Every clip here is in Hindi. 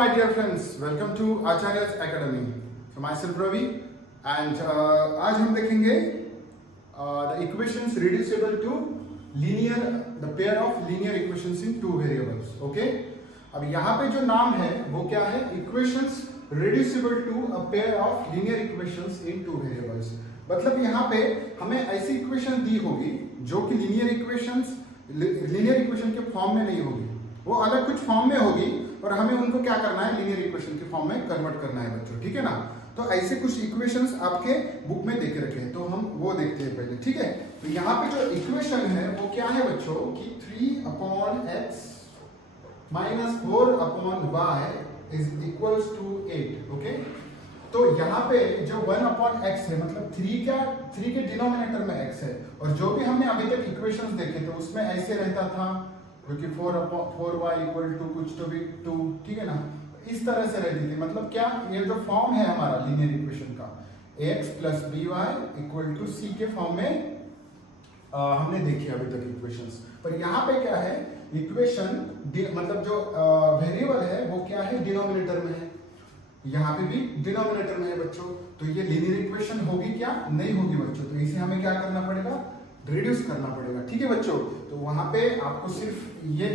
my dear friends, welcome to Acharya's Academy. So myself Ravi and आज हम देखेंगे the equations reducible to the pair of linear equations in two variables. Okay? अब यहाँ पे जो नाम है वो क्या है? Equations reducible to a pair of linear equations in two variables. मतलब यहाँ पे हमें ऐसी इक्वेशन दी होगी जो कि लीनियर इक्वेशन के फॉर्म में नहीं होगी, वो अलग कुछ फॉर्म में होगी और हमें उनको क्या करना है, लीनियर इक्वेशन के फॉर्म में कन्वर्ट करना है बच्चों, ठीक है ना। तो ऐसे कुछ इक्वेशंस आपके बुक में देके रखे हैं, तो हम वो देखते हैं पहले, ठीक है। तो यहाँ पे जो इक्वेशन है वो क्या है बच्चों कि 3/x - 4/y is equals to 8। Okay, तो यहाँ पे जो 1/x है, मतलब 3 के डिनोमिनेटर में x है, और जो भी हमने अभी तक इक्वेशंस देखे थे उसमें ऐसे रहता था जो कि 4y इक्वल टू कुछ तो भी 2, ठीक है ना, इस तरह से रहती थी। मतलब क्या, ये जो फॉर्म है हमारा लीनियर इक्वेशन का ax + by = c के फॉर्म में हमने देखी अभी तक इक्वेशंस। पर यहाँ पे क्या है, इक्वेशन मतलब जो वेरिएबल है वो क्या है, डिनोमिनेटर में है, यहाँ पे भी डिनोमिनेटर में है बच्चों। तो ये लीनियर इक्वेशन होगी क्या, नहीं होगी बच्चों। तो इसे हमें क्या करना पड़ेगा, रिड्यूस करना पड़ेगा, ठीक है बच्चों। तो वहां पे आपको सिर्फ ये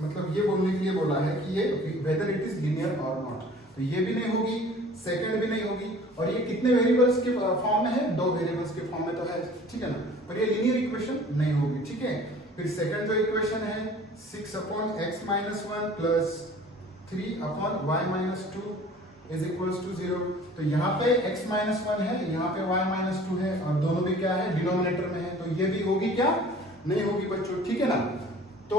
मतलब ये बोलने के लिए बोला है कि ये वेदर इट इज लीनियर और नॉट। तो ये भी नहीं होगी, सेकंड भी नहीं होगी, और ये कितने वेरिएबल्स के फॉर्म में है, 2 वेरिएबल्स के फॉर्म में तो है, ठीक है ना। पर ये लीनियर इक्वेशन नहीं होगी, ठीक है। फिर सेकंड जो इक्वेशन है 6/x - 1 + 3/y - 2 is equals to 0। तो यहाँ पे x - 1 है, यहाँ पे y - 2 है, और दोनों भी क्या है, डिनोमिनेटर में है। तो ये भी होगी क्या, नहीं होगी बच्चों, ठीक है ना। तो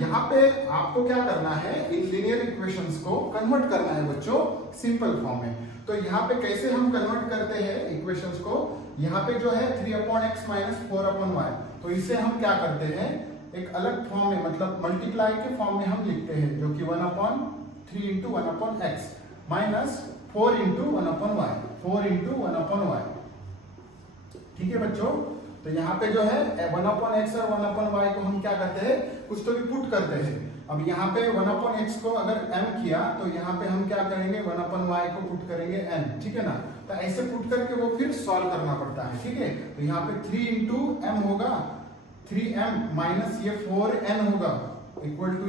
यहाँ पे आपको क्या करना है, इन लीनियर इक्वेशंस को कन्वर्ट करना है बच्चों सिंपल फॉर्म में। तो यहाँ पे कैसे हम कन्वर्ट करते हैं इक्वेशंस को, यहाँ पे जो है 3/x - 4/y, तो इसे हम क्या करते हैं, एक अलग फॉर्म में, मतलब मल्टीप्लाई के फॉर्म में हम लिखते हैं, जो कि 1/3 × 1/x माइनस 4 × 1/y, 4 × 1/y, ठीक है बच्चों। तो यहाँ पे जो है 1/x और 1/y को हम क्या करते हैं, कुछ तो भी पुट करते हैं। अब यहाँ पे 1/x को अगर m किया, तो यहाँ पे हम क्या करेंगे, 1/y को पुट करेंगे n, ठीक है ना। तो ऐसे पुट करके वो फिर सॉल्व करना पड़ता है, ठीक है। तो यहाँ पे 3 × m होगा, 3m माइनस ये 4n होगा, इक्वल टू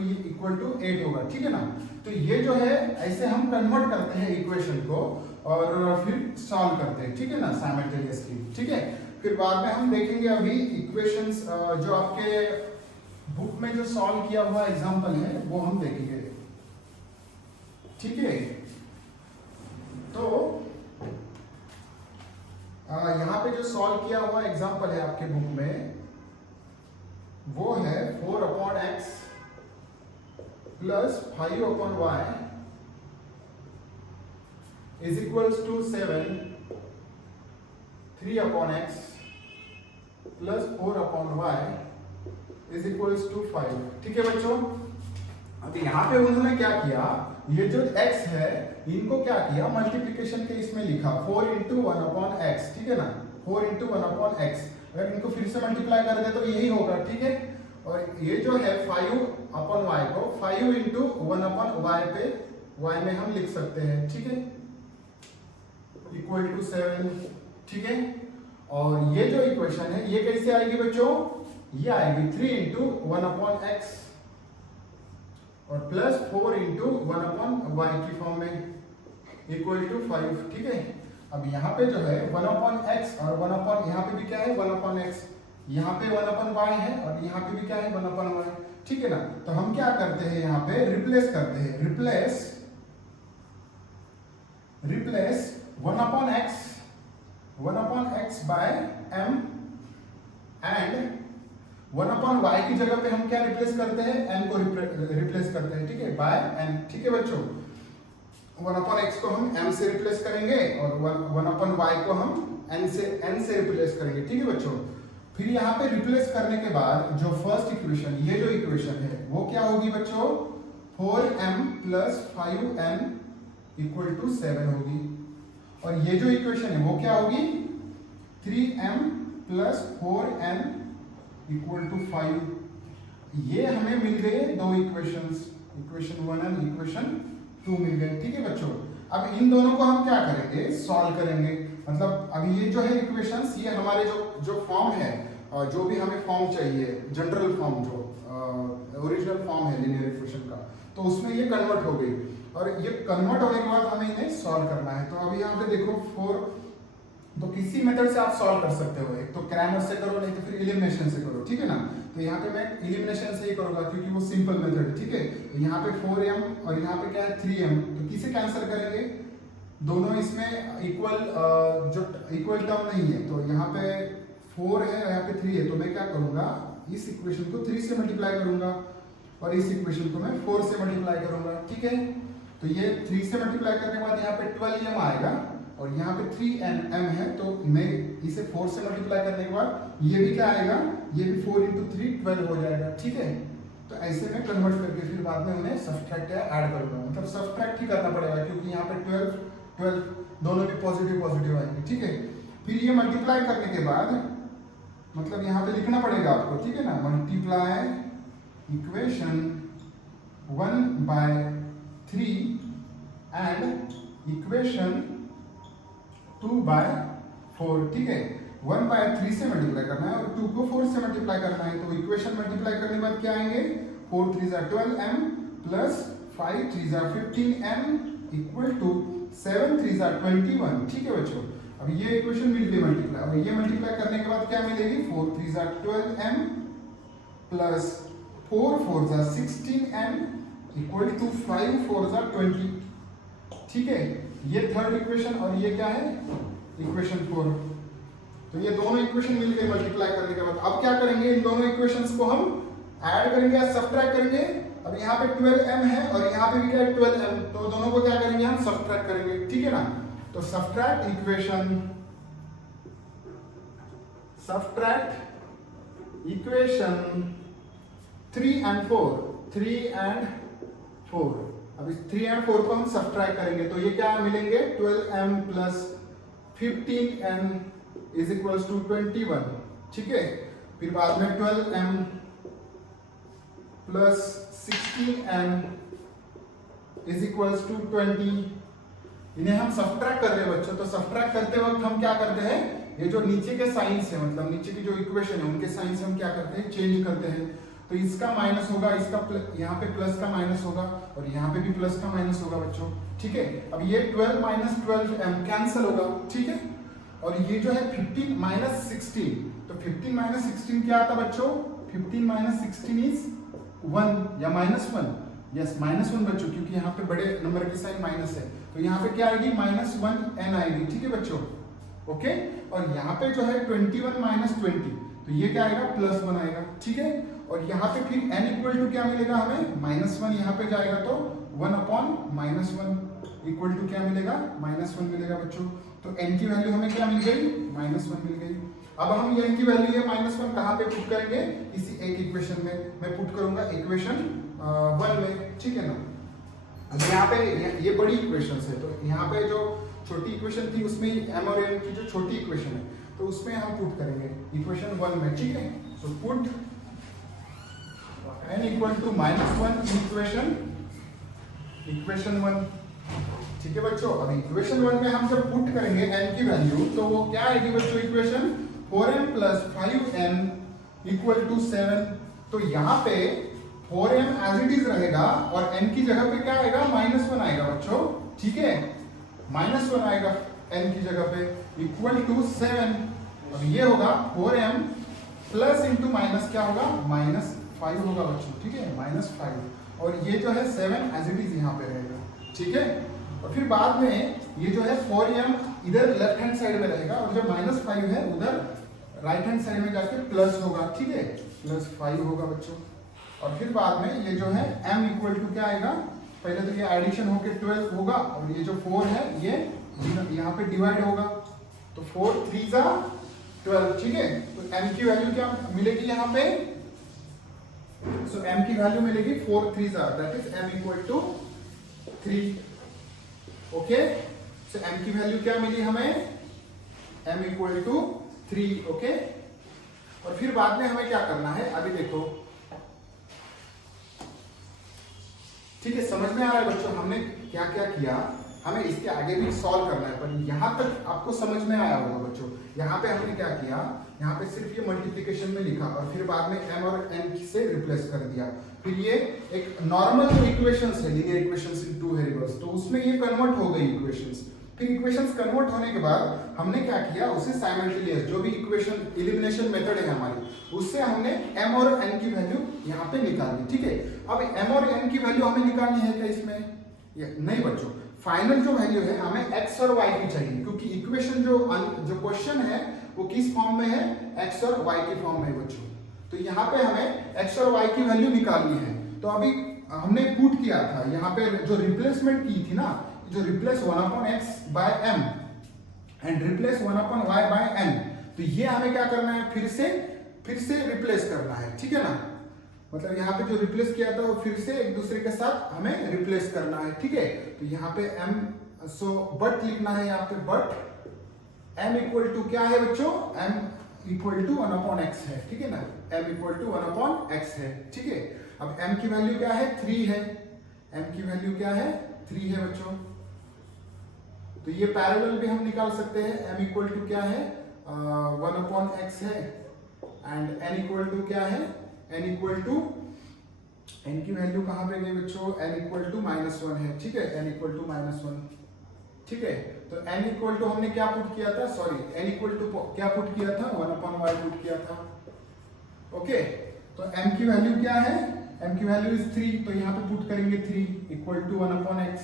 8 होगा, ठीक है ना। तो ये जो है ऐसे हम कन्वर्ट करते हैं इक्वेशन को और फिर सॉल्व करते हैं, ठीक है ना, साइमल्टेनियसली, ठीक है। फिर बाद में हम देखेंगे अभी इक्वेशंस जो आपके बुक में जो सॉल्व किया हुआ एग्जांपल है वो हम देखेंगे, ठीक है। तो यहाँ पे जो सॉल्व किया हुआ एग्जांपल है आपके बुक में वो है 4/x + 5/y is equals to 7, 3/x + 4/y is equals to 5, ठीक है बच्चों। अब यहाँ पे उन्होंने क्या किया, ये जो x है इनको क्या किया, मल्टीप्लिकेशन के इसमें लिखा 4 × 1/x, ठीक है ना, 4 × 1/x। अगर इनको फिर से मल्टीप्लाई कर दे तो यही होगा, ठीक है। और ये जो है 5/y को 5 × 1/y पे y में हम लिख सकते हैं, ठीक है, इक्वल टू 7, ठीक है। और ये जो इक्वेशन है ये कैसे आएगी बच्चों, ये आएगी 3 × 1/x और प्लस 4 × 1/y की फॉर्म में, इक्वल टू 5, ठीक है। अब यहाँ पे जो है 1/x और 1/, यहाँ पे भी क्या है 1/x, यहाँ पे 1/y है, और यहाँ पे भी क्या है 1/y, ठीक है ना। तो हम क्या करते हैं, यहाँ पे रिप्लेस करते हैं, replace 1/x by m and 1/y की जगह पे हम क्या रिप्लेस करते हैं, n को रिप्लेस करते हैं, ठीक है, बाय n, ठीक है बच्चों। 1/x को हम m से रिप्लेस करेंगे और 1/y को हम n से रिप्लेस करेंगे, ठीक है बच्चों। फिर यहाँ पे रिप्लेस करने के बाद जो फर्स्ट इक्वेशन, ये जो इक्वेशन है वो क्या होगी बच्चों, 4m + 5n = 7 होगी। और ये जो इक्वेशन है वो क्या होगी, 3m + 4n = 5। ये हमें मिल गए 2 इक्वेशंस, इक्वेशन 1 एंड इक्वेशन 2 मिल गए। ठीक है बच्चों, अब इन दोनों को हम क्या करेंगे, सॉल्व करेंगे। मतलब अभी ये जो है इक्वेशंस, ये हमारे जो फॉर्म है, जो भी हमें फॉर्म चाहिए, जनरल फॉर्म जो ओरिजिनल फॉर्म है लीनियर इक्वेशन का, तो उसमें ये कन्वर्ट हो गई और ये कन्वर्ट होने के बाद हमें इन्हें सॉल्व करना है। तो अभी यहाँ पे देखो 4, तो किसी मेथड से आप सॉल्व कर सकते हो, एक तो क्रैमर से करो, नहीं तो फिर एलिमिनेशन से करो। ठीक है ना, तो यहाँ पे मैं एलिमिनेशन से ही करूंगा क्योंकि वो सिंपल मेथड है। ठीक है, तो यहाँ पे 4m और यहाँ पे क्या है 3m, तो किसे कैंसिल करेंगे, दोनों इसमें इक्वल जो इक्वल टर्म नहीं है, तो यहाँ पे 4 है यहाँ पे 3 है, तो मैं क्या करूंगा, इस इक्वेशन को 3 से मल्टीप्लाई करूंगा और इस इक्वेशन को मैं 4 से मल्टीप्लाई करूंगा। ठीक है, तो ये 3 से मल्टीप्लाई करने के बाद यहाँ पे 12m आएगा और यहाँ पे 3m है, तो मैं इसे 4 से मल्टीप्लाई करने के बाद ये भी क्या आएगा, ये भी 4 × 3 12 हो जाएगा। ठीक है, तो ऐसे में कन्वर्ट करके फिर बाद में उन्हें सब्ट्रैक्ट या ऐड करूंगा, मतलब सब्ट्रैक्ट ही करना पड़ेगा क्योंकि यहाँ पे 12 दोनों भी पॉजिटिव पॉजिटिव आएंगे। ठीक है, फिर ये मल्टीप्लाई करने के बाद मतलब यहाँ पे लिखना पड़ेगा आपको। ठीक है ना, मल्टीप्लाई इक्वेशन 1/3 एंड इक्वेशन 2/4। ठीक है, 1/3 से मल्टीप्लाई करना है और 2 को 4 से मल्टीप्लाई करना है, तो इक्वेशन मल्टीप्लाई करने के बाद क्या आएंगे, 4 3 12m plus 5 3 15m equal to 7 3 21। ठीक है बच्चों, अब ये इक्वेशन मिल गई मल्टीप्लाई, और ये मल्टीप्लाई करने के बाद क्या मिलेगी, 4 3 12m plus 4 4 16m equal to 5 4 20। ठीक है, ये थर्ड इक्वेशन और ये क्या है, इक्वेशन 4। तो ये दोनों इक्वेशन मिल गए मल्टीप्लाई करने के बाद। अब क्या करेंगे, इन दोनों इक्वेशंस को हम ऐड करेंगे या सब्ट्रैक्ट करेंगे। अब यहाँ पे 12m है और यहाँ पे भी क्या है 12m, तो दोनों को क्या करेंगे, हम सब्ट्रैक्ट करेंगे। ठीक है ना, तो सब्ट्रैक्ट इक्वेशन 3 and 4। अब इस 3 and 4 को हम सब्ट्रैक्ट करेंगे, तो ये क्या मिलेंगे, 12m plus 15m is equals to 21। ठीक है, फिर बाद में 12m plus 16m is equals to 20। इन्हें हम सब्ट्रैक्ट कर रहे हैं बच्चों, तो सब्ट्रैक्ट करते वक्त हम क्या करते हैं, ये जो नीचे के साइंस है, मतलब नीचे की जो इक्वेशन है उनके साइंस हम क्या करते हैं, चेंज करते हैं। तो इसका माइनस होगा, इसका यहाँ पे प्लस का माइनस होगा और यहाँ पे भी प्लस का माइनस होगा बच्चों। ठीक है, अब ये 12 माइनस 12m कैंसिल होगा। ठीक है, और ये जो है 15 माइनस 16, तो 15 माइनस 16 क्या आता बच्चों, 15 माइनस 16 इज 1 या -1। यस, -1 बच्चों, क्योंकि यहाँ पे बड़े नंबर की साइन माइनस है, तो यहाँ पे क्या आएगी, -1n आएगी। ठीक है बच्चों, ओके। और यहाँ पे जो है 21 माइनस 20, तो ये क्या आएगा, +1 आएगा। ठीक है, और यहाँ पे फिर n इक्वल टू क्या मिलेगा हमें, -1 यहाँ पे जाएगा तो 1/-1 इक्वल टू क्या मिलेगा, -1 मिलेगा बच्चों। तो n की वैल्यू हमें क्या मिल गई, -1 मिल गई। अब हम ये n की वैल्यू है -1 कहाँ पे पुट करेंगे, इसी एक इक्वेशन में मैं पुट करूंगा, इक्वेशन 1 में। ठीक है ना, अब यहाँ पे ये बड़ी इक्वेशन है, तो यहाँ पे जो छोटी इक्वेशन थी उसमें m और n की जो छोटी इक्वेशन है, तो उसमें हम पुट करेंगे इक्वेशन 1 में। ठीक है, so put n equal to -1 equation 1। ठीक है बच्चों, अब इक्वेशन 1 में हम जब पुट करेंगे n की वैल्यू, तो वो क्या आएगी बच्चों, equation 4m plus 5n equal to 7। तो यहाँ पे 4m एज इट इज रहेगा और n की जगह पे क्या आएगा, -1 आएगा बच्चों। ठीक है, -1 आएगा n की जगह पे इक्वल टू 7। अब ये होगा 4m प्लस इंटू माइनस क्या होगा, -5 होगा बच्चों। ठीक है, -5, और ये जो है 7 एज इट इज यहाँ पे रहेगा। ठीक है, और फिर बाद में ये जो है 4m इधर लेफ्ट हैंड साइड में रहेगा और जो -5 है उधर राइट हैंड साइड में जाके प्लस होगा। ठीक है, +5 होगा बच्चों। और फिर बाद में ये जो है m इक्वल टू क्या आएगा, पहले तो ये एडिशन होके 12 होगा और ये जो 4 है ये यहाँ पे डिवाइड होगा, तो 4 3 12। ठीक है, तो m की वैल्यू क्या मिलेगी यहाँ पे, सो m की वैल्यू मिलेगी 4 3 that is m equal to 3। Okay, so m की वैल्यू क्या मिली हमें, m इक्वल टू 3। ओके, और फिर बाद में हमें क्या करना है, अभी देखो। ठीक है, समझ में आ रहा है बच्चों, हमने क्या क्या किया, हमें इसके आगे भी सॉल्व करना है, पर यहाँ तक आपको समझ में आया होगा बच्चों। यहाँ पे हमने क्या किया, यहाँ पे सिर्फ ये मल्टीप्लिकेशन में लिखा और फिर बाद में m और n से रिप्लेस कर दिया। फिर ये एक नॉर्मल जो इक्वेशंस है, लीनियर इक्वेशंस इन टू वेरिएबल्स, तो उसमें ये कन्वर्ट हो गई इक्वेशंस। फिर इक्वेशंस कन्वर्ट होने के बाद हमने क्या किया, उसे साइमल्टेनियस जो भी इक्वेशन एलिमिनेशन मेथड है हमारी, उससे हमने m और n की वैल्यू यहाँ पे निकाल दी। ठीक है, अब m और n की वैल्यू हमें निकालनी है क्या इसमें? नहीं बच्चों, फाइनल जो वैल्यू है हमें x और y की चाहिए, क्योंकि इक्वेशन जो क्वेश्चन है वो किस फॉर्म में है, x और y के फॉर्म में है बच्चों। तो यहाँ पे हमें x और y की वैल्यू निकालनी है। तो अभी हमने पुट किया था यहाँ पे जो रिप्लेसमेंट की थी ना, जो replace 1/x by m and replace 1/y by n, तो ये हमें क्या करना है, फिर से रिप्लेस करना है। ठीक है ना, मतलब यहाँ पे जो रिप्लेस किया था वो फिर से एक दूसरे के साथ हमें रिप्लेस करना है। ठीक है, तो यहाँ पे m, सो बट लिखना है यहाँ पे, बट m इक्वल टू क्या है बच्चों, m इक्वल टू 1/x है। ठीक है ना, m इक्वल टू 1/x है। ठीक है, अब m की वैल्यू क्या है, 3 है। m की वैल्यू क्या है, 3 है बच्चों। तो ये पैरेलल भी हम निकाल सकते हैं, m इक्वल टू क्या है, 1/x है, एंड n इक्वल टू क्या है, n इक्वल टू, n की वैल्यू कहां पे गई बच्चों, n इक्वल टू -1 है। ठीक है, n इक्वल टू -1। ठीक है, तो n इक्वल टू हमने क्या पुट किया था, सॉरी n इक्वल टू क्या पुट किया था, 1/y पुट किया था। ओके, तो m की वैल्यू क्या है, m की वैल्यू इज 3, तो यहाँ पे पुट करेंगे 3 इक्वल टू 1/x,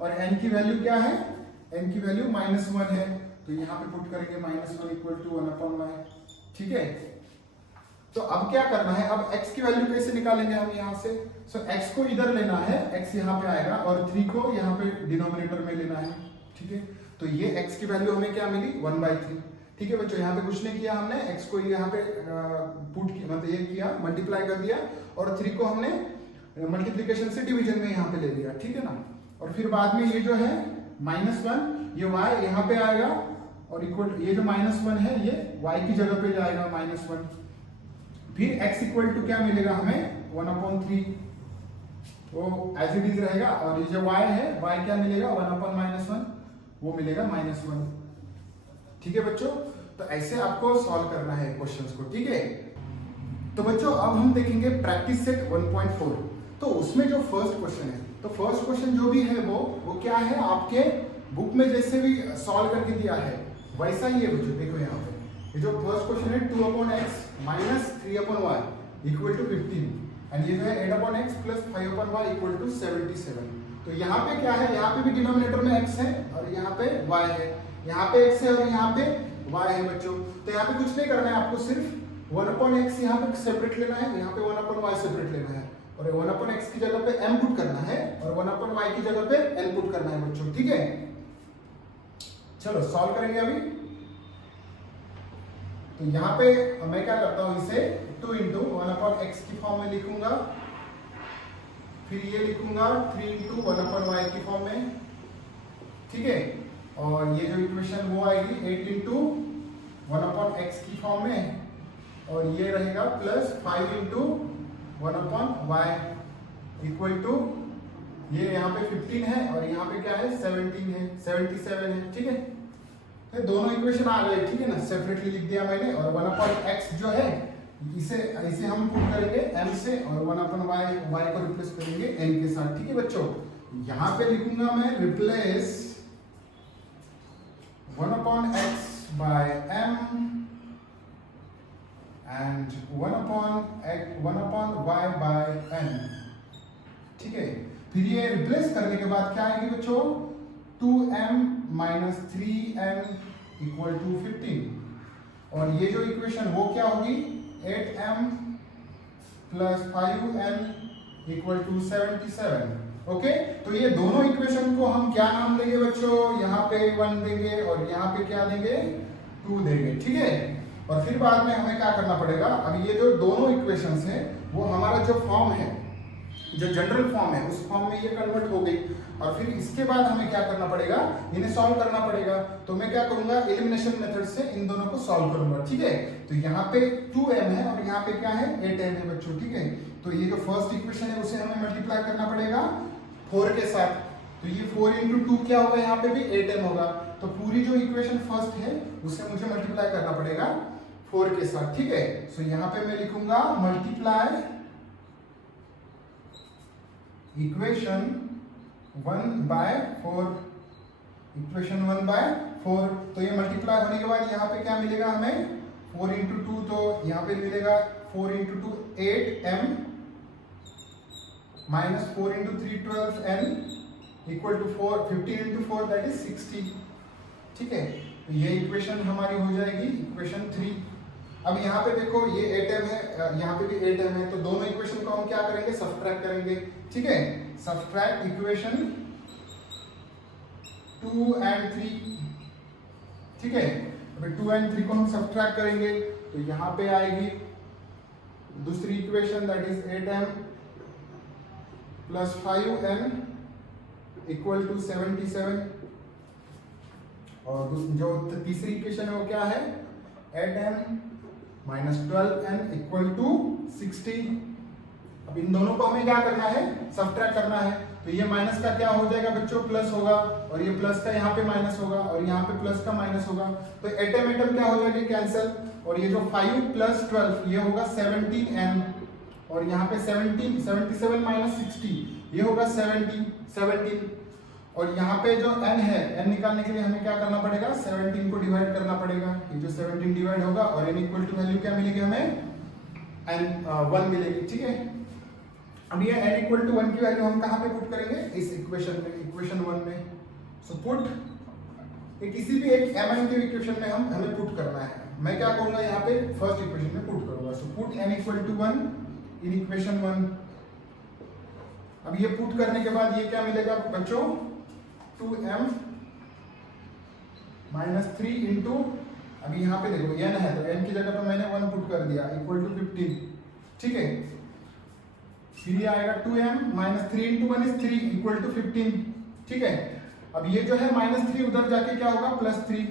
और n की वैल्यू क्या है, n की वैल्यू -1 है, तो यहाँ पे पुट करेंगे -1 इक्वल टू 1/y। ठीक है, तो अब क्या करना है, अब x की वैल्यू कैसे निकालेंगे हम यहाँ से, सो x को इधर लेना है, x यहाँ पे आएगा, और 3 को यहाँ पे डिनोमिनेटर में लेना है। ठीक है, तो ये x की वैल्यू हमें क्या मिली, 1/3। ठीक है बच्चों, यहाँ पे कुछ नहीं किया हमने, x को यहाँ पे पुट किया, मतलब ये किया, मल्टीप्लाई कर दिया, और 3 को हमने मल्टीप्लीकेशन से डिवीजन में यहाँ पे ले लिया। ठीक है ना, और फिर बाद में ये जो है -1, ये y यहाँ पे आएगा, और इक्वल ये जो -1 है ये y की जगह पे जाएगा -1, फिर x इक्वल टू क्या मिलेगा हमें, 1/3, वो एज इट इज रहेगा, और ये जो y है, y क्या मिलेगा, 1/-1, वो मिलेगा -1। ठीक है बच्चों, तो ऐसे आपको सॉल्व करना है क्वेश्चंस को। ठीक है, तो बच्चों अब हम देखेंगे प्रैक्टिस सेट 1.4। तो उसमें जो फर्स्ट क्वेश्चन है, तो फर्स्ट क्वेश्चन जो भी है वो क्या है, आपके बुक में जैसे भी सॉल्व करके दिया है वैसा ही है बच्चों। देखो यहाँ पे ये जो फर्स्ट क्वेश्चन है, 2/x minus 3/y equal to 15, and ये जो है 8/x plus 5/y equal to 77। तो यहाँ पे क्या है, यहाँ पे भी डिनोमिनेटर में x है और यहाँ पे y है, यहाँ पे x है और यहाँ पे y है बच्चों। तो यहाँ पे कुछ नहीं करना है, आपको सिर्फ 1/x यहाँ पे सेपरेट लेना है, यहाँ पे 1/y सेपरेट लेना है, और 1/x की जगह पे m पुट करना है, और 1/y की जगह पे n पुट करना है बच्चों। ठीक है, चलो सॉल्व करेंगे अभी। तो यहाँ पे मैं क्या करता हूँ, इसे 2 × 1/x की फॉर्म में लिखूंगा, फिर ये लिखूंगा 3 × 1/y की फॉर्म में। ठीक है, और ये जो इक्वेशन वो आएगी 8 × 1/x की फॉर्म में, और ये रहेगा प्लस 5 × 1/y इक्वल टू, ये यहाँ पे 15 है और यहाँ पे क्या है 17 है, 77 है। ठीक है, तो दोनों इक्वेशन आ गए। ठीक है ना, सेपरेटली लिख दिया मैंने, और 1/x जो है इसे हम पुट करेंगे m से, और 1/y को रिप्लेस करेंगे n के साथ। ठीक है बच्चों, यहाँ पे लिखूंगा मैं replace 1/x by m and 1/y by n। ठीक है, फिर ये रिप्लेस करने के बाद क्या आएगी बच्चों, 2m minus 3n equal to 15, और ये जो इक्वेशन वो क्या होगी, 8m plus 5n equal to 77। Okay, तो ये दोनों इक्वेशन को हम क्या नाम देंगे बच्चों, यहाँ पे 1 देंगे और यहाँ पे क्या देंगे, 2 देंगे। ठीक है, और फिर बाद में हमें क्या करना पड़ेगा, अब ये जो दोनों इक्वेशंस हैं वो हमारा जो फॉर्म है, जो जनरल फॉर्म है, उस फॉर्म में ये कन्वर्ट हो गई, और फिर इसके बाद हमें क्या करना पड़ेगा, इन्हें सॉल्व करना पड़ेगा। तो मैं क्या करूंगा, एलिमिनेशन मेथड से इन दोनों को सॉल्व करूंगा। ठीक है, तो यहाँ पे 2m है और यहाँ पे क्या है 8m है बच्चों। ठीक है, तो ये जो फर्स्ट इक्वेशन है उसे हमें मल्टीप्लाई करना पड़ेगा 4 के साथ, तो ये 4 इंटू 2 क्या होगा, यहाँ पे भी 8m होगा। तो पूरी जो इक्वेशन फर्स्ट है उसे मुझे मल्टीप्लाई करना पड़ेगा 4 के साथ, ठीक है। सो यहाँ पे मैं लिखूंगा मल्टीप्लाई इक्वेशन 1/4, इक्वेशन 1/4। तो ये मल्टीप्लाई होने के बाद यहाँ पे क्या मिलेगा हमें, 4 इंटू 2, तो यहाँ पे मिलेगा 4 into 2 8m minus 4 into 3 12n equal to 4, 15 into 4 that is 60, ठीक है। तो ये इक्वेशन हमारी हो जाएगी इक्वेशन 3। अब यहाँ पे देखो ये 8m है, यहाँ पे भी 8m है, तो दोनों इक्वेशन को हम क्या करेंगे, सब्ट्रैक्ट करेंगे, ठीक है। सब्ट्रैक्ट इक्वेशन 2 and 3, ठीक है। अभी 2 and 3 को हम सब्ट्रैक्ट करेंगे तो यहाँ पे आएगी दूसरी equation that is 8m plus 5n equal to 77, और जो तीसरी इक्वेशन है वो क्या है, 8m minus 12n equal to 60। अब इन दोनों को हमें क्या करना है, सब्ट्रैक्ट करना है। तो ये माइनस का क्या हो जाएगा बच्चों, प्लस होगा, और ये प्लस का यहाँ पे माइनस होगा, और यहाँ पे प्लस का माइनस होगा। तो एटम एटम क्या हो जाएगा, कैंसिल, और ये जो 5 प्लस 12 ये होगा 17n, और यहाँ पे 77 माइनस 60 ये होगा 17, और यहाँ पे जो n है, n निकालने के लिए हमें क्या करना पड़ेगा, 17 को डिवाइड करना पड़ेगा। ये जो 17 डिवाइड होगा और n इक्वल टू वैल्यू क्या मिलेगी हमें, n 1 मिलेगी, ठीक है। अब ये n इक्वल टू 1 की वैल्यू हम कहाँ पे पुट करेंगे, इस इक्वेशन में, इक्वेशन 1 में। सो पुट किसी भी एक mn के इक्वेशन में हमें पुट करना है। मैं क्या करूंगा, यहाँ पे फर्स्ट इक्वेशन में पुट करूंगा। So put n equal to 1 in equation 1। अब ये पुट करने के बाद ये क्या मिलेगा बच्चों, 2m माइनस 3 इंटू, अभी यहाँ पे देखो n है तो n की जगह पे मैंने 1 पुट कर दिया इक्वल टू 15, ठीक है। फिर ये आएगा 2m minus 3 into 1 is 3 equal to 15, ठीक है। अब ये जो है माइनस 3 उधर जाके क्या होगा, प्लस 3,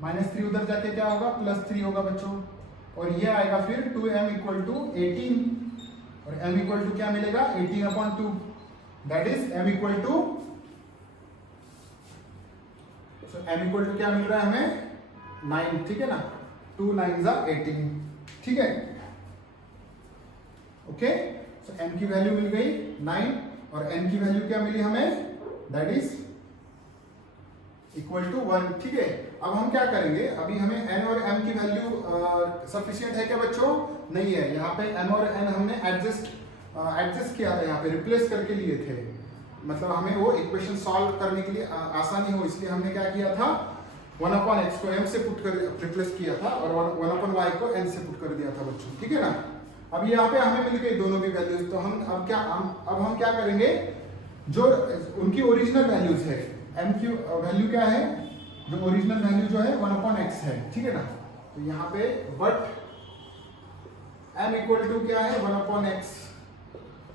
माइनस 3 उधर जाके क्या होगा, प्लस 3 होगा बच्चों। और ये आएगा फिर 2m इक्वल टू 18, और m इक्वल टू क्या मिलेगा, 18/2, that is m equal to, so m equal to क्या मिल रहा है हमें, 9, ठीक है ना, 2 9s are 18, ठीक है। ओके, सो m की वैल्यू मिल गई 9, और n की वैल्यू क्या मिली हमें, दैट इज इक्वल टू 1, ठीक है। अब हम क्या करेंगे, अभी हमें n और m की वैल्यू सफिशिएंट है क्या बच्चों, नहीं है। यहाँ पे m और n हमने एडजस्ट किया था, यहाँ पे रिप्लेस करके लिए थे, मतलब हमें वो इक्वेशन सॉल्व करने के लिए आसानी हो, इसलिए हमने क्या किया था, 1/x को m से पुट कर रिप्लेस किया था, और 1/y को n से पुट कर दिया था बच्चों, ठीक है ना। अब यहाँ पे हमें मिल गई दोनों की वैल्यूज, तो हम अब हम क्या करेंगे, जो उनकी ओरिजिनल वैल्यूज है, m की वैल्यू क्या है, जो ओरिजिनल वैल्यू जो है 1/x है, ठीक है ना। तो यहाँ पे बट m इक्वल टू क्या है, 1/x,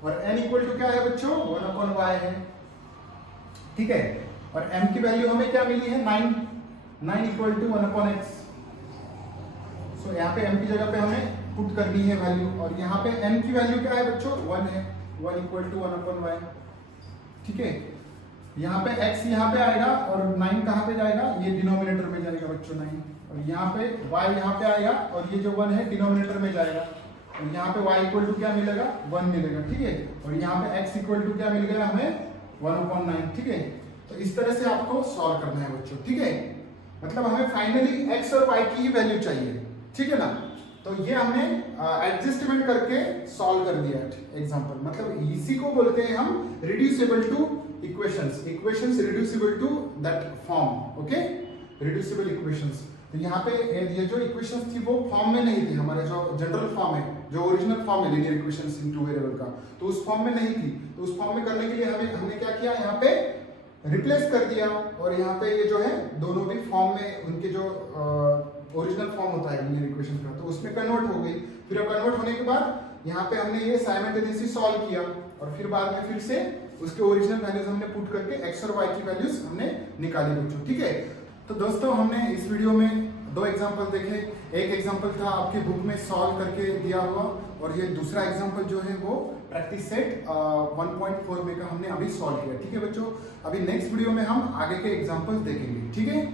और n इक्वल टू क्या है बच्चों, 1/y है, ठीक है। और m की वैल्यू हमें क्या मिली है, 9 इक्वल टू 1/x। सो यहाँ पे m की जगह पे हमें पुट करनी है वैल्यू, और यहाँ पे n की वैल्यू क्या है बच्चों, 1 है, 1 इक्वल टू 1/y, ठीक है। यहाँ पे x यहाँ पे आएगा, और 9 कहाँ पे जाएगा, ये डिनोमिनेटर में जाएगा बच्चों 9, और यहाँ पे y यहाँ पे आएगा, और ये जो 1 है डिनोमिनेटर में जाएगा, और यहाँ पे y इक्वल टू क्या मिलेगा, 1 मिलेगा, ठीक है। और यहाँ पे x इक्वल टू क्या मिल गया हमें, 1/9, ठीक है। तो इस तरह से आपको सॉल्व करना है बच्चों, ठीक है। मतलब हमें फाइनली x और y की ही वैल्यू चाहिए, ठीक है ना। तो ये हमने एडजस्टमेंट करके सॉल्व कर दिया एग्जांपल, मतलब इसी को बोलते हैं हम reducible to equations reducible to that form, okay, reducible equations. तो यहाँ पे ये जो इक्वेशंस थी वो फॉर्म में नहीं थी, हमारे जो जनरल फॉर्म है, जो ओरिजिनल फॉर्म है लीनियर इक्वेशंस इन टू वेरिएबल का, तो उस फॉर्म में नहीं थी। तो उस फॉर्म में करने के लिए हमने क्या किया, यहाँ पे रिप्लेस कर दिया, और यहाँ पे ये जो है दोनों भी फॉर्म में उनके जो ओरिजिनल फॉर्म होता है लीनियर इक्वेशन का, तो उसमें कन्वर्ट हो गई। फिर अब कन्वर्ट होने के बाद यहाँ पे हमने ये साइमल्टेनियसली सॉल्व किया, और फिर बाद में फिर से उसके ओरिजिनल वैल्यूज हमने पुट करके x और y की वैल्यूज हमने निकाली बच्चों, ठीक है। तो दोस्तों हमने इस वीडियो में दो एग्जाम्पल देखे। एक एग्जाम्पल था आपके बुक में सॉल्व करके दिया हुआ, और ये दूसरा एग्जाम्पल जो है वो प्रैक्टिस सेट 1.4 में का हमने अभी सॉल्व किया। ठीक है बच्चों, अभी नेक्स्ट वीडियो में हम आगे के एग्जाम्पल्स देखेंगे। ठीक है।